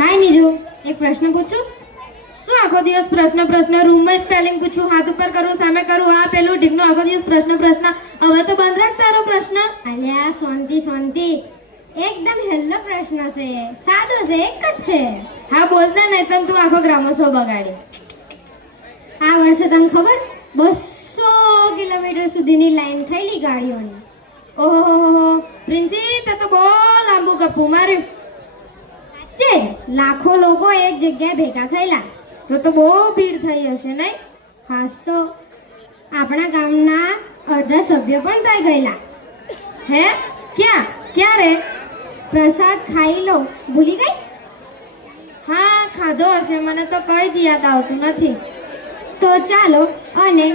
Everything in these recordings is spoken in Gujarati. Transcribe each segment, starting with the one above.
હાય નીજુ એક પ્રશ્ન પૂછું? શું આખો દિવસ પ્રશ્ન પ્રશ્ન રૂમમાં સ્પેલિંગ પૂછું હાથ ઉપર કરું સામે કરું આ પેલું ઢીકનો આખો દિવસ પ્રશ્ન પ્રશ્ન. હવે તો બંધ રાખ તારો પ્રશ્ન. અલ્યા શાંતિ શાંતિ. એકદમ હેલ્લો પ્રશ્ન છે. સાદો છે એક જ છે. હા બોલતા નહીં તમે તું આખો ગ્રામોત્સવ બગાડી. આ વર્ષે તને ખબર? બસો કિલોમીટર સુધીની લાઈન થયેલી ગાડીઓની. ઓહો પ્રિન્સી તે તો બહુ લાંબુ ગપ્પું માર્યું. જ લાખો લોકો એક જગ્યાએ ભેગા થયેલા. તો તો બહુ ભીડ થઈ હશે નહીં? ખાસ તો આપણા ગામના અડધા સભ્ય પણ થઈ ગયેલા. હે? ક્યાં? ક્યારે પ્રસાદ ખાઈ લો. ભૂલી ગઈ? હા, ખાધો હશે. મને તો કઈ જ યાદ આવતું નથી. તો ચાલો, અને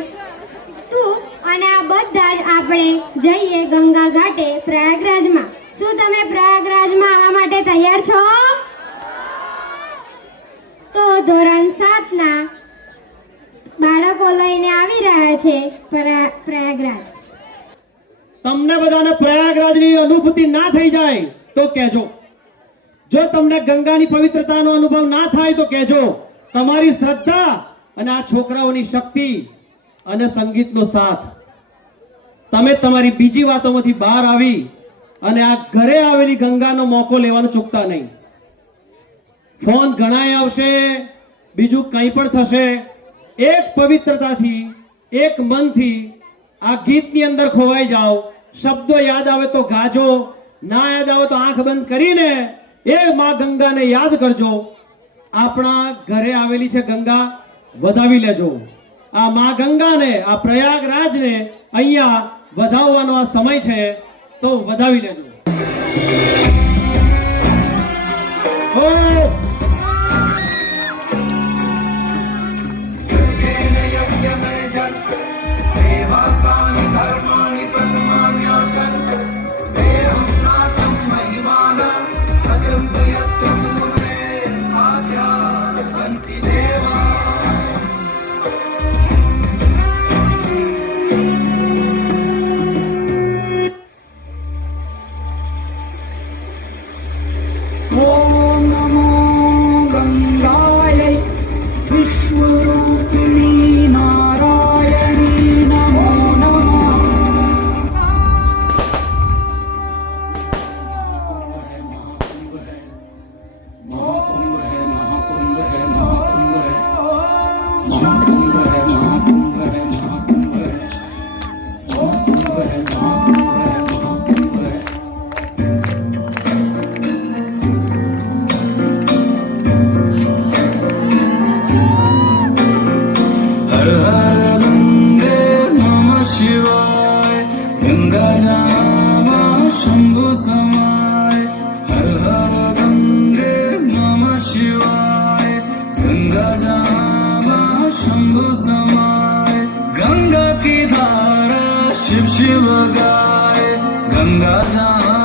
તું અને આ બધા જ આપણે જઈએ ગંગા ઘાટે પ્રયાગરાજમાં. શું તમે પ્રયાગરાજમાં આવવા માટે તૈયાર છો? તો ધોરણ સાતના બાળકો લઈને આવી રહ્યા છે પ્રયાગરાજ. તમને બધાને પ્રયાગરાજની અનુભૂતિ ના થઈ જાય તો કહેજો. જો તમને ગંગાની પવિત્રતાનો અનુભવ ના થાય તો કહેજો. તમારી શ્રદ્ધા અને આ છોકરાઓની શક્તિ અને સંગીતનો સાથ. તમે તમારી બીજી વાતોમાંથી બહાર આવી અને આ ઘરે આવેલી ગંગાનો મોકો લેવાનો ચૂકતા નહીં. ફોન ઘણાય આવશે, બીજું કંઈ પણ થશે. એક પવિત્રતાથી, એક મનથી આ ગીતની અંદર ખોવાઈ જાઓ. શબ્દો યાદ આવે તો ગાજો, ના યાદ આવે તો આંખ બંધ કરીને એ માં ગંગાને યાદ કરજો. આપણા ઘરે આવેલી છે ગંગા, વધાવી લેજો. આ મા ગંગાને, આ પ્રયાગરાજને અહીંયા વધાવવાનો આ સમય છે, તો વધાવી લેજો. ઓ शिव गाय गंगा जामा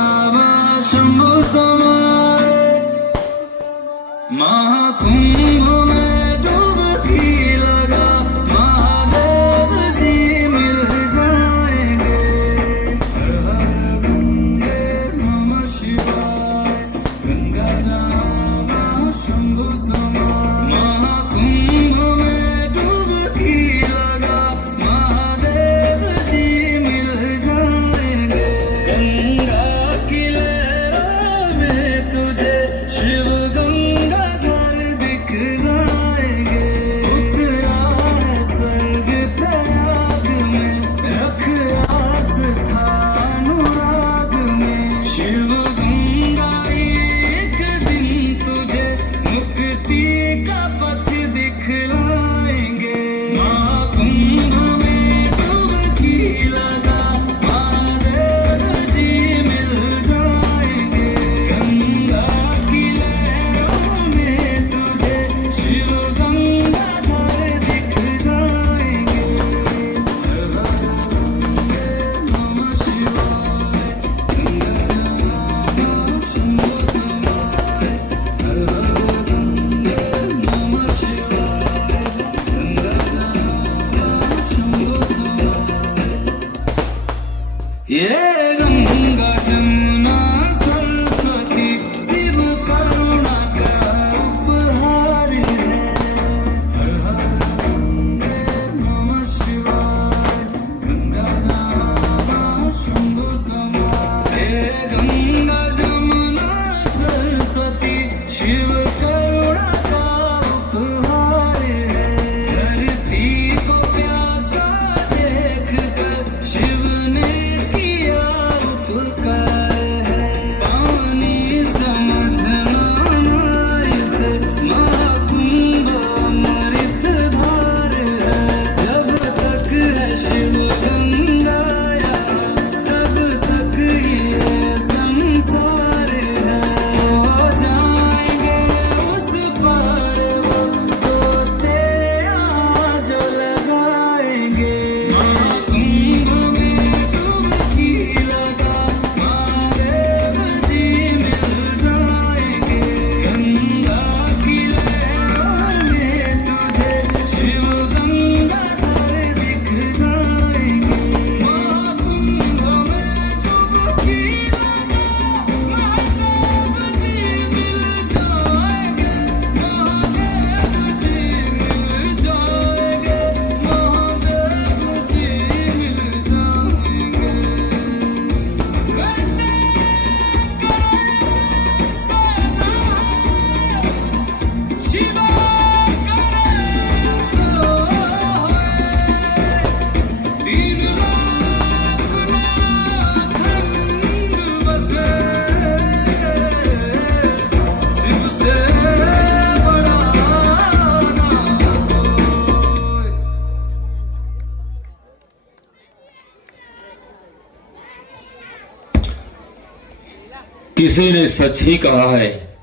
किसी ने सच ही कहा है,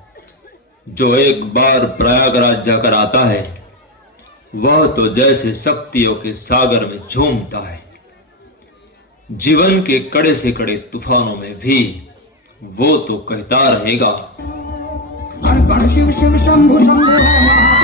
जो एक बार प्रयागराज जाकर आता है, वह तो जैसे शक्तियों के सागर में झूमता है। जीवन के कड़े से कड़े तूफानों में भी वो तो कहता रहेगा। शिव शिव शंभु शंभु।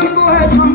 Go ahead.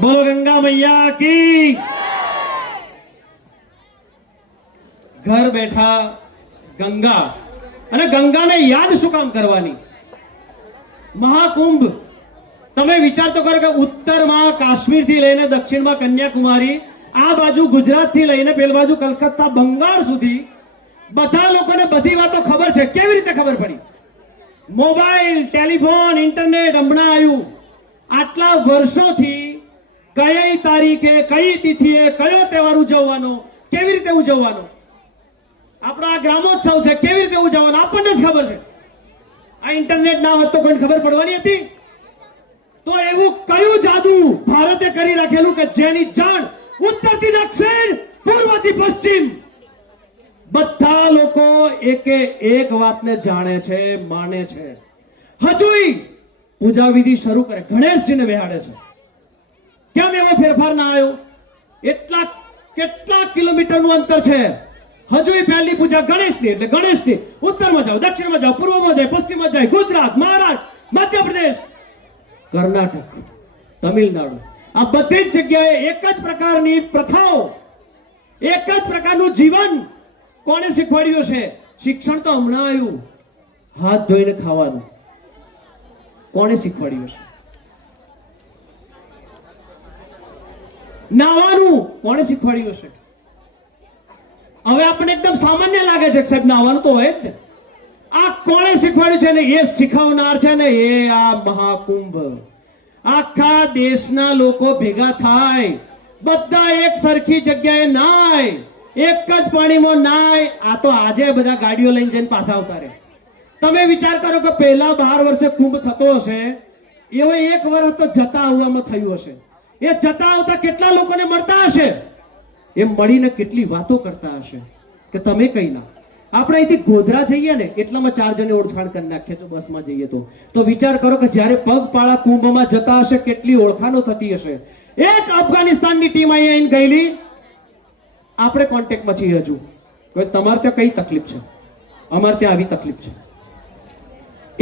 બોલો ગંગા મૈયા કી ઘર બેઠા ગંગા. અને ગંગાને યાદ શું કામ કરવાની? મહાકુંભ. તમે વિચાર તો કરો કે ઉત્તરમાં કાશ્મીરથી લઈને દક્ષિણમાં કન્યાકુમારી, આ બાજુ ગુજરાતથી લઈને પેલ બાજુ કલકત્તા, બંગાળ સુધી બધા લોકોને બધી વાતો ખબર છે. કેવી રીતે ખબર પડી? મોબાઈલ, ટેલિફોન, ઇન્ટરનેટ, હમણાં આવ્યું. આટલા વર્ષોથી કઈ તારીખે, કઈ તિથિએ, કયો તહેવાર ઉજવવાનો, કેવી રીતે ઉજવવાનો? આપણો ગ્રામોત્સવ છે, કેવી રીતે ઉજવવાનો? આપણને જ ખબર છે. આ ઇન્ટરનેટ ના હોત તો કોઈને ખબર પડવાની હતી. તો એવું કયું જાદુ ભારતે કરી રાખેલું કે જેની જાણ ઉત્તરથી દક્ષિણ પૂર્વથી પશ્ચિમ? બધા લોકો એકે એક વાતને જાણે છે, માને છે. હજુય પૂજા વિધિ શરૂ કરે. ગણેશજીને બેહાડે છે. કેમ એવો ફેરફાર ના આવ્યો? એટલા કેટલા કિલોમીટરનું અંતર છે? હજુય પહેલી પૂજા ગણેશની, એટલે ગણેશની. ઉત્તરમાં જાઓ, દક્ષિણમાં જાઓ, પૂર્વમાં જાય, પશ્ચિમમાં જાય, ગુજરાત, મહારાષ્ટ્ર, મધ્યપ્રદેશ, કર્ણાટક, તમિલનાડુ. આ બધી જ જગ્યાએ એક જ પ્રકારની પ્રથાઓ, એક જ પ્રકારનું જીવન કોણે શીખવાડ્યું છે? શિક્ષણ તો હમણાં આવ્યું. હાથ ધોઈને ખાવાનું. કોણે શીખવાડ્યું છે? નાવાનું કોણે શીખવાડ્યું છે હવે આપણને એકદમ સામાન્ય લાગે છે સાહેબ નાવાનું તો હોય જ. આ કોણે શીખવાડ્યું છે ને એ શીખવનાર છે ને એ આ મહાકુંભ. આખા દેશના લોકો ભેગા થાય. બધા એક સરખી જગ્યાએ નાય. એક જ પાણીમાં નાય. આ તો આજે બધા ગાડીઓ લઈને જઈને પાછા આવતા રહે. તમે વિચાર કરો કે પહેલા બાર વર્ષે કુંભ થતો હશે. એવો એક વર્ષ તો જતા આવવામાં થયું હશે. એ જતા આવતા કેટલા લોકોને મળતા હશે? એ મળીને કેટલી વાતો કરતા હશે કે તમે કઈ ના. આપણે અહીંથી ગોધરા જઈએ ને, એટલામાં ચાર જણે ઓળખાણ કરી નાખીએ તો બસમાં જઈએ તો. તો વિચાર કરો કે જ્યારે પગપાળા કુંભમાં જતા હશે, કેટલી ઓળખાણો થતી હશે. એક અફઘાનિસ્તાનની ટીમ અહીંયા આવીને ગયેલી. આપણે કોન્ટેક્ટમાં છીએ હજુ. કે તમારે ત્યાં કઈ તકલીફ છે? અમારે ત્યાં આવી તકલીફ છે.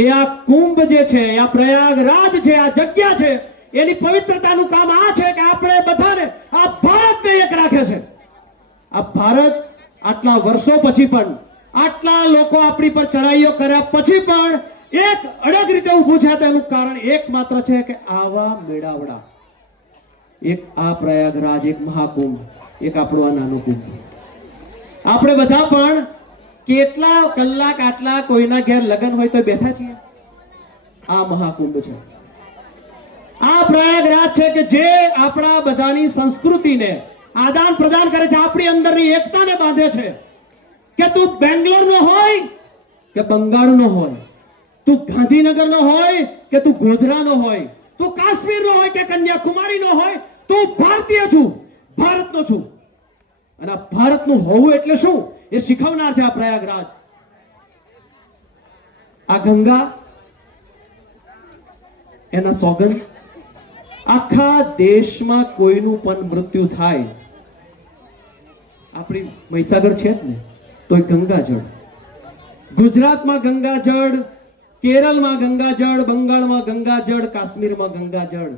એ આ કુંભ જે છે આ પ્રયાગરાજ છે, આ જગ્યા છે એની પવિત્રતાનું કામ આ છે કે આપણે બધાને આ ભારતને એક રાખે છે. આ ભારત આટલા વર્ષો પછી પણ, આટલા લોકો આપણી પર ચડાઈઓ કર્યા પછી પણ એક અડગ રીતે ઊભું છે. તેનું કારણ એકમાત્ર છે કે આવા મેળાવડા. એક આ પ્રયાગરાજ, એક મહાકુંભ, એક આપણું આ નાનું કુંભ. આપણે બધા પણ કેટલા કલાક આટલા કોઈના ઘેર લગ્ન હોય તો બેઠા છીએ? આ મહાકુંભ છે. આ પ્રયાગરાજ છે કે જે આપણા બધાની સંસ્કૃતિને આદાન પ્રદાન કરે છે, આપણી અંદરની એકતાને બાંધે છે. કે તું બેંગ્લોરનો હોય કે બંગાળનો હોય? તું ગાંધીનગરનો હોય કે તું ગોધરાનો હોય? તું કાશ્મીરનો હોય કે કન્યાકુમારીનો હોય? તું ભારતીય છું, ભારતનો છું. અને ભારતનું હોવું એટલે શું? એ શીખવનાર છે આ પ્રયાગરાજ આ ગંગા, એના સોગંદ આખા દેશમાં કોઈનું પણ મૃત્યુ થાય, આપણી મહીસાગર છે જ ને તો ગંગાજળ. ગુજરાતમાં ગંગાજળ, કેરળમાં ગંગાજળ, બંગાળમાં ગંગાજળ, કાશ્મીરમાં ગંગાજળ.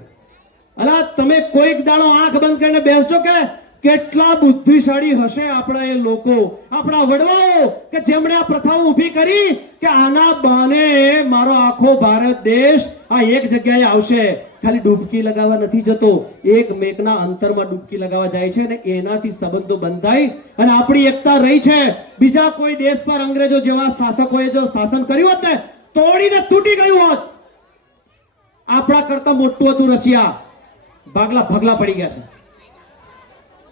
અલા, તમે કોઈક દાડો આંખ બંધ કરીને બેસજો કે કેટલા બુદ્ધિશાળી હશે આપણા એ લોકો, આપણા વડવાઓ, કે જેમણે આ પ્રથાઓ ઊભી કરી કે આના બહાને મારો આખો ભારત દેશ આ એક જગ્યાએ આવશે. ખાલી ડૂબકી લગાવવા નથી જતો. એક મેકના અંતરમાં ડૂબકી લગાવવા જાય છે અને એનાથી સંબંધો બંધાઈ અને આપણી એકતા રહી છે. બીજા કોઈ દેશ પર અંગ્રેજો જેવા શાસકોએ જો શાસન કર્યું હોત ને, તોડીને તૂટી ગયું હોત. આપણા કરતા મોટું હતું રશિયા. ભાગલા ભાગલા પડી ગયા છે.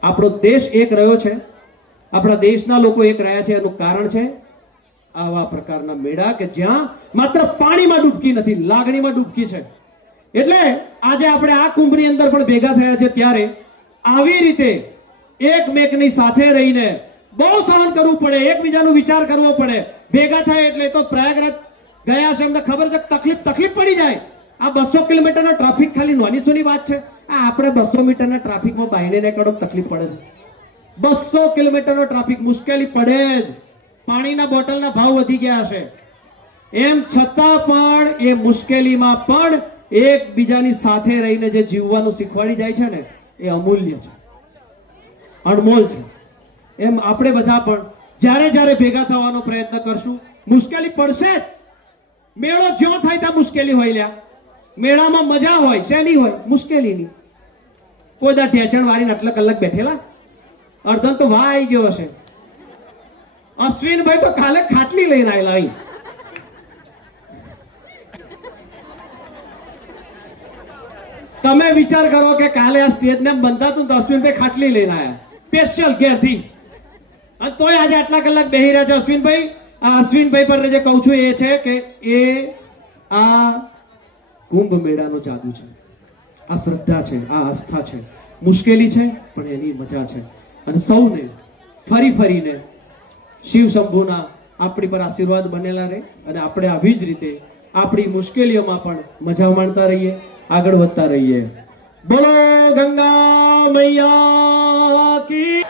આપણો દેશ એક રહ્યો છે. આપણા દેશના લોકો એક રહ્યા છે. એનું કારણ છે આવા પ્રકારના મેળા કે જ્યાં માત્ર પાણીમાં ડૂબકી નથી, લાગણીમાં ડૂબકી છે. એટલે આજે આપણે આ કુંભની અંદર પણ ભેગા થયા છે ત્યારે આવી રીતે એકમેકની સાથે રહીને બહુ સહન કરવું પડે, એકબીજાનો વિચાર કરવો પડે. ભેગા થાય એટલે તો પ્રયાગરાજ ગયા છે એમને ખબર છે તકલીફ તકલીફ પડી જાય. આ બસો કિલોમીટરનો ટ્રાફિક ખાલી નોની સોની વાત છે. આ આપણે બસો મીટરના ટ્રાફિકમાં બાઈને નીકળો તકલીફ પડે છે બસો કિલોમીટરનો ટ્રાફિક મુશ્કેલી પડે જ. પાણીના બોટલના ભાવ વધી ગયા હશે. એમ છતાં પણ એ મુશ્કેલીમાં પણ એકબીજાની સાથે રહીને જે જીવવાનું શીખવાડી જાય છે ને, એ અમૂલ્ય છે. અનમોલ છે. એમ આપણે બધા પણ જ્યારે જ્યારે ભેગા થવાનો પ્રયત્ન કરશું, મુશ્કેલી પડશે જ. મેળો જ્યાં થાય ત્યાં મુશ્કેલી હોય લ્યા. મેળામાં મજા હોય, શેની હોય? મુશ્કેલીની. કોઈ દા ઢેચણ વાળીને આટલા કલાક બેઠેલા? અર્ધન તો વાહ આવી ગયો હશે. અશ્વિનભાઈ તો કાલે ખાટલી લઈને આવેલા અહીં. તમે વિચાર કરો કે કાલે આ સ્ટેજ ને બંધાતું તો અશ્વિનભાઈ ખાટલી લઈને આવ્યા સ્પેશિયલ ઘેરથી. અને તોય આજે આટલા કલાક બેહી રહ્યા છે અશ્વિનભાઈ આ અશ્વિનભાઈ પર જે કહું છું એ છે કે એ આ કુંભ મેળાનો જાદુ છે. આ શ્રદ્ધા છે, આ આસ્થા છે. મુશ્કેલી છે, પણ એની મજા છે. અને સૌને ફરી ફરીને શિવ શંભુના આપણી પર આશીર્વાદ બનેલા રહે અને આપણે આવી જ રીતે આપણી મુશ્કેલીઓમાં પણ મજા માણતા રહીએ. આગળ વધતા રહીએ. બોલો ગંગા મૈયા કી